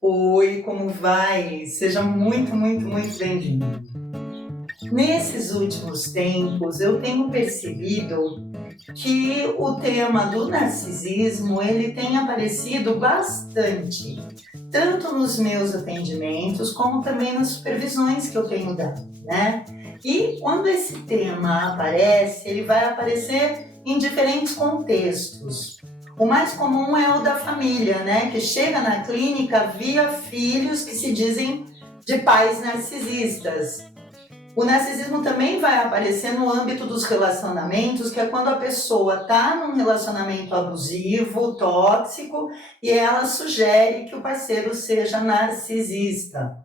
Oi, como vai? Seja muito, muito, muito bem-vindo. Nesses últimos tempos, eu tenho percebido que o tema do narcisismo ele tem aparecido bastante, tanto nos meus atendimentos como também nas supervisões que eu tenho dado, né? E quando esse tema aparece, ele vai aparecer em diferentes contextos. O mais comum é o da família, né? Que chega na clínica via filhos que se dizem de pais narcisistas. O narcisismo também vai aparecer no âmbito dos relacionamentos, que é quando a pessoa está num relacionamento abusivo, tóxico, e ela sugere que o parceiro seja narcisista.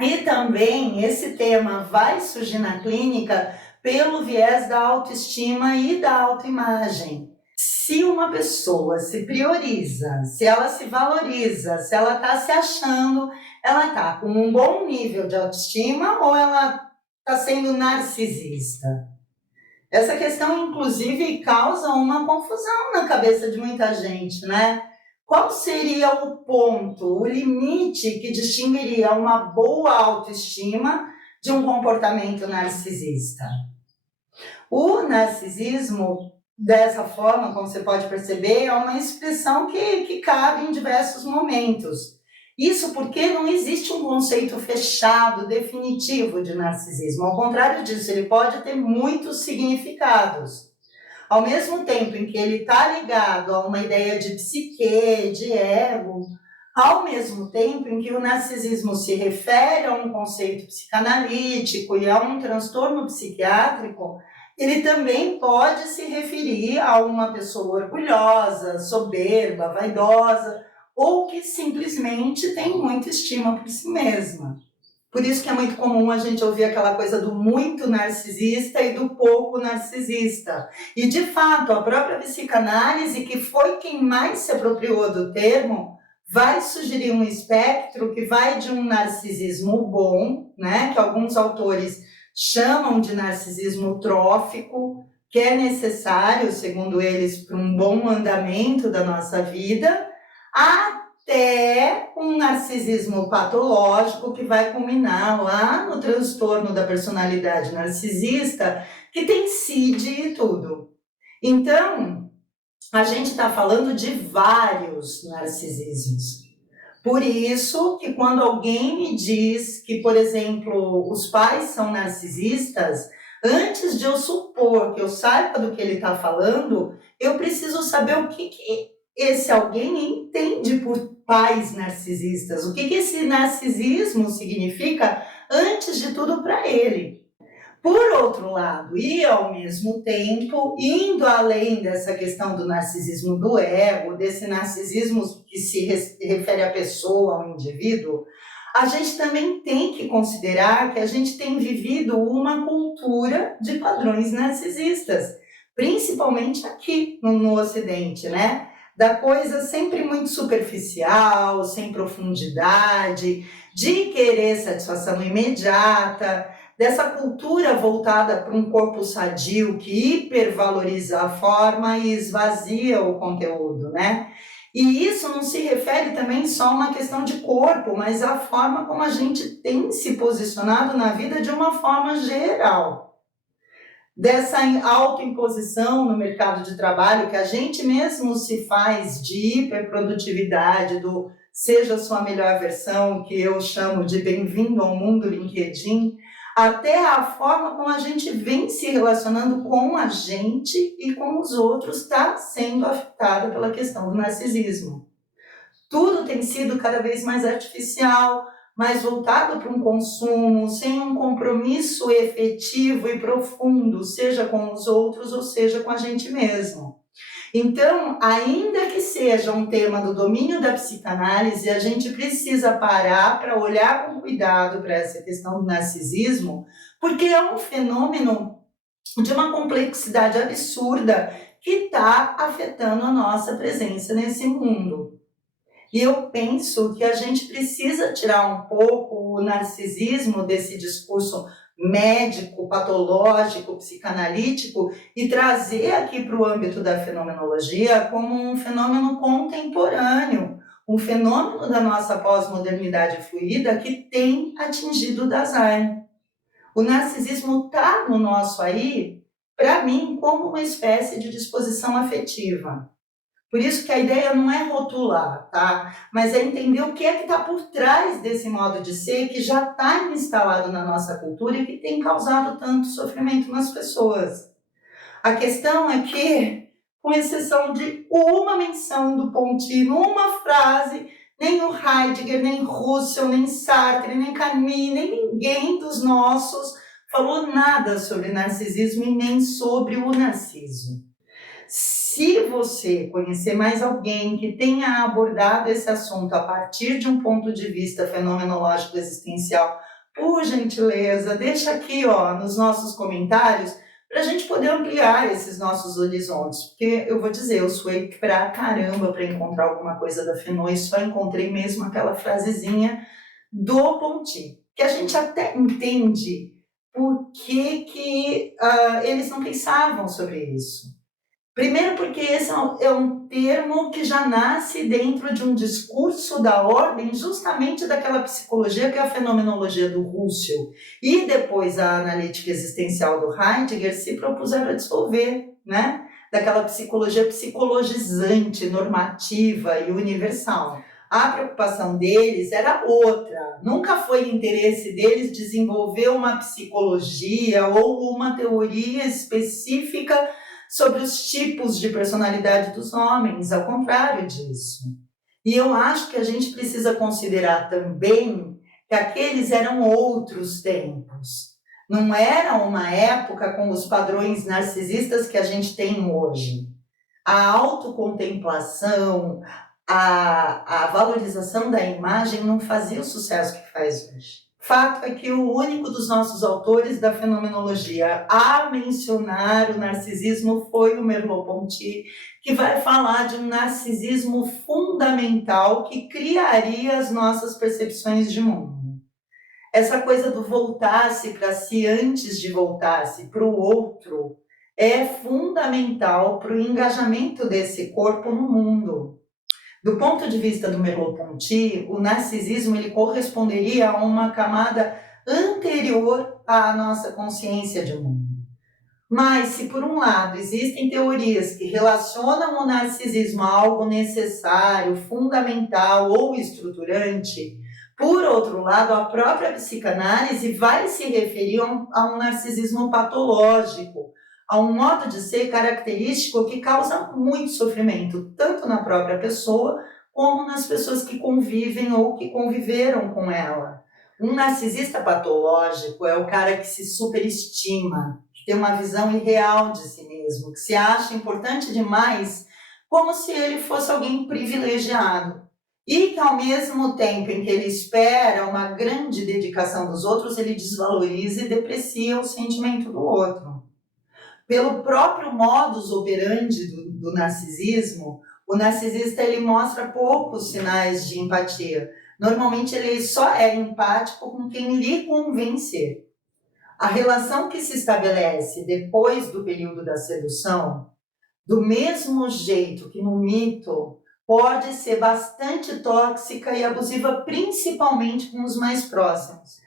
E também esse tema vai surgir na clínica pelo viés da autoestima e da autoimagem. Se uma pessoa se prioriza, se ela se valoriza, se ela está se achando, ela está com um bom nível de autoestima ou ela está sendo narcisista? Essa questão, inclusive, causa uma confusão na cabeça de muita gente, né? Qual seria o ponto, o limite que distinguiria uma boa autoestima de um comportamento narcisista? O narcisismo, dessa forma, como você pode perceber, é uma expressão que cabe em diversos momentos. Isso porque não existe um conceito fechado, definitivo de narcisismo. Ao contrário disso, ele pode ter muitos significados. Ao mesmo tempo em que ele está ligado a uma ideia de psique, de ego, ao mesmo tempo em que o narcisismo se refere a um conceito psicanalítico e a um transtorno psiquiátrico, ele também pode se referir a uma pessoa orgulhosa, soberba, vaidosa, ou que simplesmente tem muita estima por si mesma. Por isso que é muito comum a gente ouvir aquela coisa do muito narcisista e do pouco narcisista. E, de fato, a própria psicanálise, que foi quem mais se apropriou do termo, vai sugerir um espectro que vai de um narcisismo bom, né, que alguns autores chamam de narcisismo trófico, que é necessário, segundo eles, para um bom andamento da nossa vida, até um narcisismo patológico que vai culminar lá no transtorno da personalidade narcisista, que tem CID e tudo. Então, a gente está falando de vários narcisismos. Por isso que quando alguém me diz que, por exemplo, os pais são narcisistas, antes de eu supor que eu saiba do que ele está falando, eu preciso saber o que esse alguém entende por pais narcisistas, o que esse narcisismo significa, antes de tudo, para ele. Por outro lado, e ao mesmo tempo, indo além dessa questão do narcisismo do ego, desse narcisismo que se refere à pessoa, ao indivíduo, a gente também tem que considerar que a gente tem vivido uma cultura de padrões narcisistas, principalmente aqui no Ocidente, né? Da coisa sempre muito superficial, sem profundidade, de querer satisfação imediata, dessa cultura voltada para um corpo sadio que hipervaloriza a forma e esvazia o conteúdo, né? E isso não se refere também só a uma questão de corpo, mas à forma como a gente tem se posicionado na vida de uma forma geral. Dessa autoimposição no mercado de trabalho que a gente mesmo se faz de hiperprodutividade, do seja a sua melhor versão, que eu chamo de bem-vindo ao mundo LinkedIn, até a forma como a gente vem se relacionando com a gente e com os outros está sendo afetada pela questão do narcisismo. Tudo tem sido cada vez mais artificial, mais voltado para um consumo, sem um compromisso efetivo e profundo, seja com os outros ou seja com a gente mesmo. Então, ainda que seja um tema do domínio da psicanálise, a gente precisa parar para olhar com cuidado para essa questão do narcisismo, porque é um fenômeno de uma complexidade absurda que está afetando a nossa presença nesse mundo. E eu penso que a gente precisa tirar um pouco o narcisismo desse discurso médico, patológico, psicanalítico e trazer aqui para o âmbito da fenomenologia como um fenômeno contemporâneo, um fenômeno da nossa pós-modernidade fluida que tem atingido o Dasein. O narcisismo está no nosso aí, para mim, como uma espécie de disposição afetiva. Por isso que a ideia não é rotular, tá? Mas é entender o que é que está por trás desse modo de ser que já está instalado na nossa cultura e que tem causado tanto sofrimento nas pessoas. A questão é que, com exceção de uma menção do Ponty, numa frase, nem o Heidegger, nem Russell, nem Sartre, nem Camus, nem ninguém dos nossos falou nada sobre narcisismo e nem sobre o narciso. Se você conhecer mais alguém que tenha abordado esse assunto a partir de um ponto de vista fenomenológico existencial, por gentileza, deixa aqui nos nossos comentários para a gente poder ampliar esses nossos horizontes. Porque eu vou dizer, eu suei pra caramba para encontrar alguma coisa da Fenô e só encontrei mesmo aquela frasezinha do Ponty, que a gente até entende por que eles não pensavam sobre isso. Primeiro porque esse é um termo que já nasce dentro de um discurso da ordem justamente daquela psicologia que é a fenomenologia do Russell e depois a analítica existencial do Heidegger se propuseram a dissolver, né? Daquela psicologia psicologizante, normativa e universal. A preocupação deles era outra, nunca foi interesse deles desenvolver uma psicologia ou uma teoria específica sobre os tipos de personalidade dos homens, ao contrário disso. E eu acho que a gente precisa considerar também que aqueles eram outros tempos. Não era uma época com os padrões narcisistas que a gente tem hoje. A autocontemplação, a valorização da imagem não fazia o sucesso que faz hoje. Fato é que o único dos nossos autores da fenomenologia a mencionar o narcisismo foi o Merleau-Ponty, que vai falar de um narcisismo fundamental que criaria as nossas percepções de mundo. Essa coisa do voltar-se para si antes de voltar-se para o outro é fundamental para o engajamento desse corpo no mundo. Do ponto de vista do Merleau-Ponty, o narcisismo ele corresponderia a uma camada anterior à nossa consciência de mundo. Mas se por um lado existem teorias que relacionam o narcisismo a algo necessário, fundamental ou estruturante, por outro lado, a própria psicanálise vai se referir a um narcisismo patológico, a um modo de ser característico que causa muito sofrimento, tanto na própria pessoa, como nas pessoas que convivem ou que conviveram com ela. Um narcisista patológico é o cara que se superestima, que tem uma visão irreal de si mesmo, que se acha importante demais, como se ele fosse alguém privilegiado. E que, ao mesmo tempo em que ele espera uma grande dedicação dos outros, ele desvaloriza e deprecia o sentimento do outro. Pelo próprio modus operandi do narcisismo, o narcisista ele mostra poucos sinais de empatia. Normalmente ele só é empático com quem lhe convencer. A relação que se estabelece depois do período da sedução, do mesmo jeito que no mito, pode ser bastante tóxica e abusiva, principalmente com os mais próximos.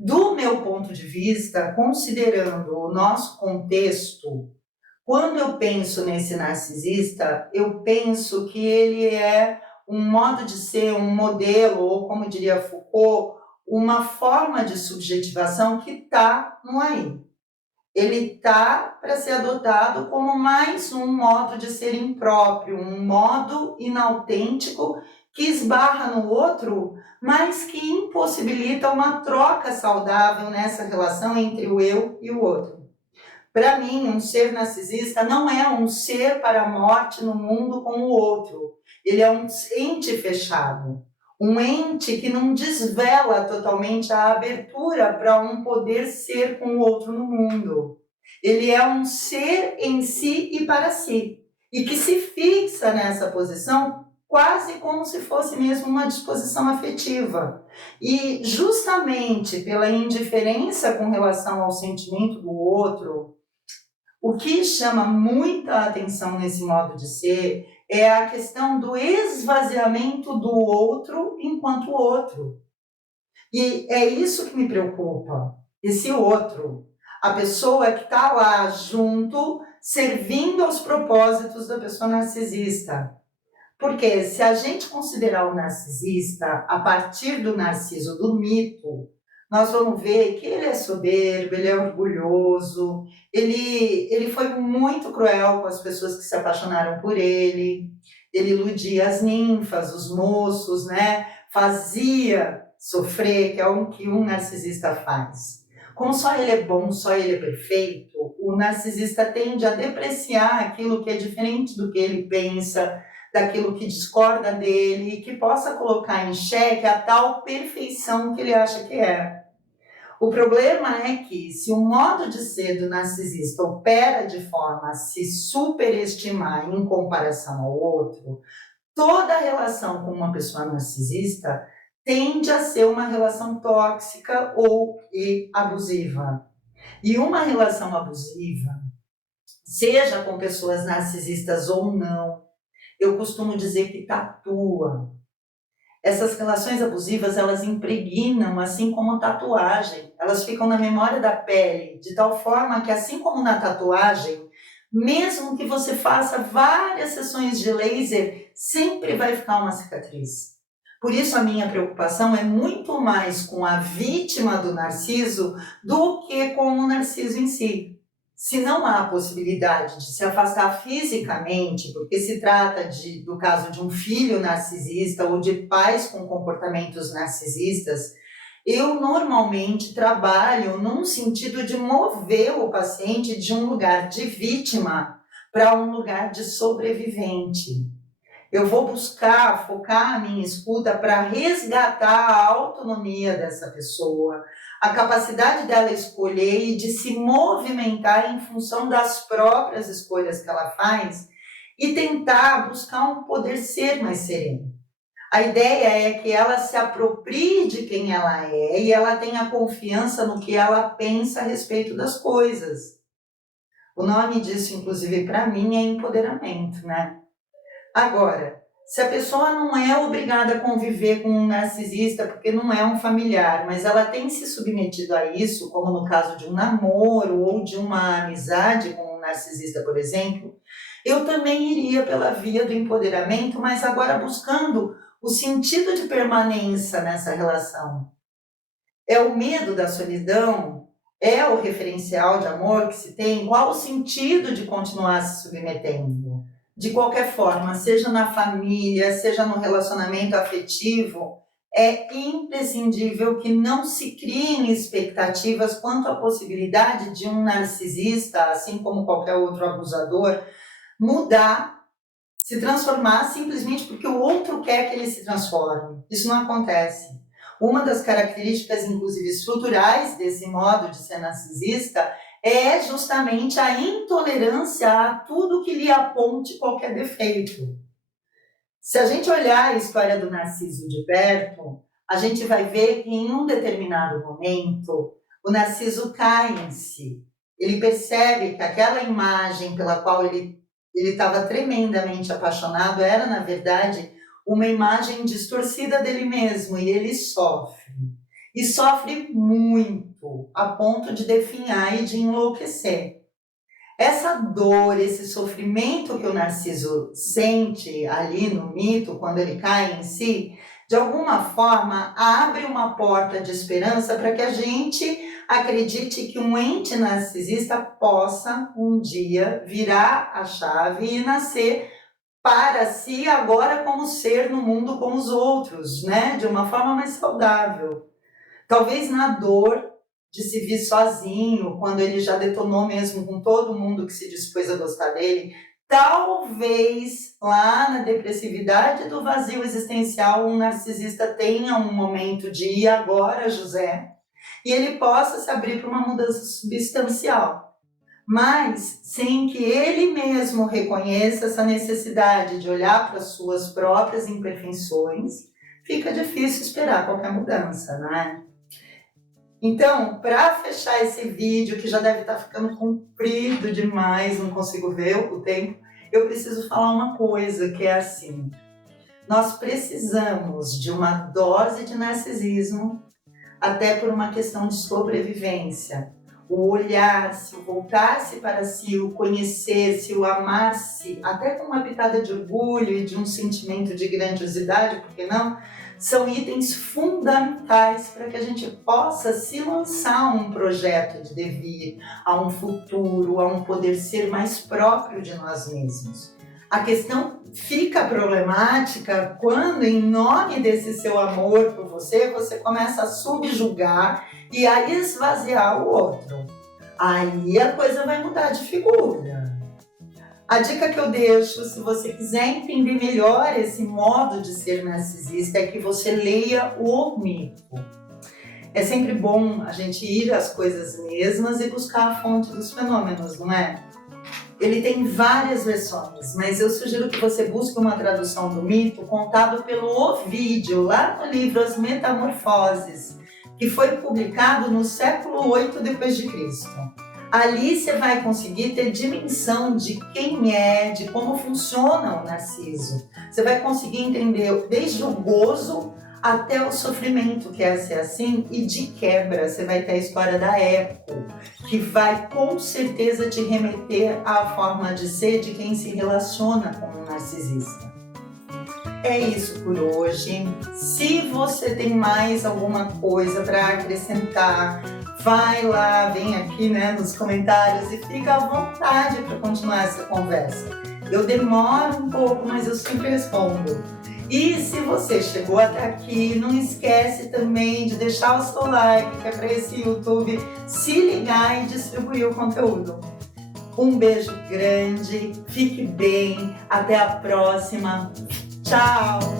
Do meu ponto de vista, considerando o nosso contexto, quando eu penso nesse narcisista, eu penso que ele é um modo de ser, um modelo, ou como diria Foucault, uma forma de subjetivação que está no aí. Ele está para ser adotado como mais um modo de ser impróprio, um modo inautêntico que esbarra no outro, mas que impossibilita uma troca saudável nessa relação entre o eu e o outro. Para mim, um ser narcisista não é um ser para a morte no mundo com o outro. Ele é um ente fechado, um ente que não desvela totalmente a abertura para um poder ser com o outro no mundo. Ele é um ser em si e para si, e que se fixa nessa posição quase como se fosse mesmo uma disposição afetiva. E justamente pela indiferença com relação ao sentimento do outro, o que chama muita atenção nesse modo de ser é a questão do esvaziamento do outro enquanto outro. E é isso que me preocupa, esse outro, a pessoa que está lá junto, servindo aos propósitos da pessoa narcisista. Porque se a gente considerar o narcisista a partir do Narciso, do mito, nós vamos ver que ele é soberbo, ele é orgulhoso, ele foi muito cruel com as pessoas que se apaixonaram por ele iludia as ninfas, os moços, né? Fazia sofrer, que é o que um narcisista faz. Como só ele é bom, só ele é perfeito, o narcisista tende a depreciar aquilo que é diferente do que ele pensa, daquilo que discorda dele, e que possa colocar em xeque a tal perfeição que ele acha que é. O problema é que, se o modo de ser do narcisista opera de forma a se superestimar em comparação ao outro, toda relação com uma pessoa narcisista tende a ser uma relação tóxica ou abusiva. E uma relação abusiva, seja com pessoas narcisistas ou não, eu costumo dizer que tatua. Essas relações abusivas, elas impregnam, assim como tatuagem. Elas ficam na memória da pele, de tal forma que, assim como na tatuagem, mesmo que você faça várias sessões de laser, sempre vai ficar uma cicatriz. Por isso, a minha preocupação é muito mais com a vítima do narciso do que com o narciso em si. Se não há possibilidade de se afastar fisicamente, porque se trata do caso de um filho narcisista ou de pais com comportamentos narcisistas, eu normalmente trabalho num sentido de mover o paciente de um lugar de vítima para um lugar de sobrevivente. Eu vou buscar, focar a minha escuta para resgatar a autonomia dessa pessoa, a capacidade dela escolher e de se movimentar em função das próprias escolhas que ela faz e tentar buscar um poder ser mais sereno. A ideia é que ela se aproprie de quem ela é e ela tenha confiança no que ela pensa a respeito das coisas. O nome disso, inclusive, para mim, é empoderamento, né? Agora, se a pessoa não é obrigada a conviver com um narcisista porque não é um familiar, mas ela tem se submetido a isso, como no caso de um namoro ou de uma amizade com um narcisista, por exemplo, eu também iria pela via do empoderamento, mas agora buscando o sentido de permanência nessa relação. É o medo da solidão? É o referencial de amor que se tem? Qual o sentido de continuar se submetendo? De qualquer forma, seja na família, seja no relacionamento afetivo, é imprescindível que não se criem expectativas quanto à possibilidade de um narcisista, assim como qualquer outro abusador, mudar, se transformar simplesmente porque o outro quer que ele se transforme. Isso não acontece. Uma das características, inclusive, estruturais desse modo de ser narcisista é justamente a intolerância a tudo que lhe aponte qualquer defeito. Se a gente olhar a história do Narciso de perto, a gente vai ver que em um determinado momento o Narciso cai em si. Ele percebe que aquela imagem pela qual ele estava tremendamente apaixonado era, na verdade, uma imagem distorcida dele mesmo, e ele sofre. E sofre muito, a ponto de definhar e de enlouquecer. Essa dor, esse sofrimento que o Narciso sente ali no mito, quando ele cai em si, de alguma forma abre uma porta de esperança para que a gente acredite que um ente narcisista possa um dia virar a chave e nascer para si agora como ser no mundo com os outros, né? De uma forma mais saudável. Talvez na dor de se vir sozinho, quando ele já detonou mesmo com todo mundo que se dispôs a gostar dele, talvez lá na depressividade do vazio existencial um narcisista tenha um momento de e agora, José, e ele possa se abrir para uma mudança substancial. mas sem que ele mesmo reconheça essa necessidade de olhar para as suas próprias imperfeições, fica difícil esperar qualquer mudança, né? Então, para fechar esse vídeo, que já deve estar ficando comprido demais, não consigo ver o tempo, eu preciso falar uma coisa, que é assim: nós precisamos de uma dose de narcisismo, até por uma questão de sobrevivência. O olhar-se, o voltar-se para si, o conhecer-se, o amar-se, até com uma pitada de orgulho e de um sentimento de grandiosidade, por que não? São itens fundamentais para que a gente possa se lançar a um projeto de devir, a um futuro, a um poder ser mais próprio de nós mesmos. A questão fica problemática quando, em nome desse seu amor por você, você começa a subjugar e a esvaziar o outro. Aí a coisa vai mudar de figura. A dica que eu deixo, se você quiser entender melhor esse modo de ser narcisista, é que você leia o mito. É sempre bom a gente ir às coisas mesmas e buscar a fonte dos fenômenos, não é? Ele tem várias versões, mas eu sugiro que você busque uma tradução do mito contado pelo Ovídio, lá no livro As Metamorfoses, que foi publicado no século VIII d.C. Ali você vai conseguir ter dimensão de quem é, de como funciona o narciso. Você vai conseguir entender desde o gozo até o sofrimento, que é ser assim, e de quebra você vai ter a história da Eco, que vai com certeza te remeter à forma de ser de quem se relaciona com um narcisista. É isso por hoje. Se você tem mais alguma coisa para acrescentar, vai lá, vem aqui, nos comentários e fica à vontade para continuar essa conversa. Eu demoro um pouco, mas eu sempre respondo. E se você chegou até aqui, não esquece também de deixar o seu like, que é para esse YouTube se ligar e distribuir o conteúdo. Um beijo grande, fique bem, até a próxima. Tchau!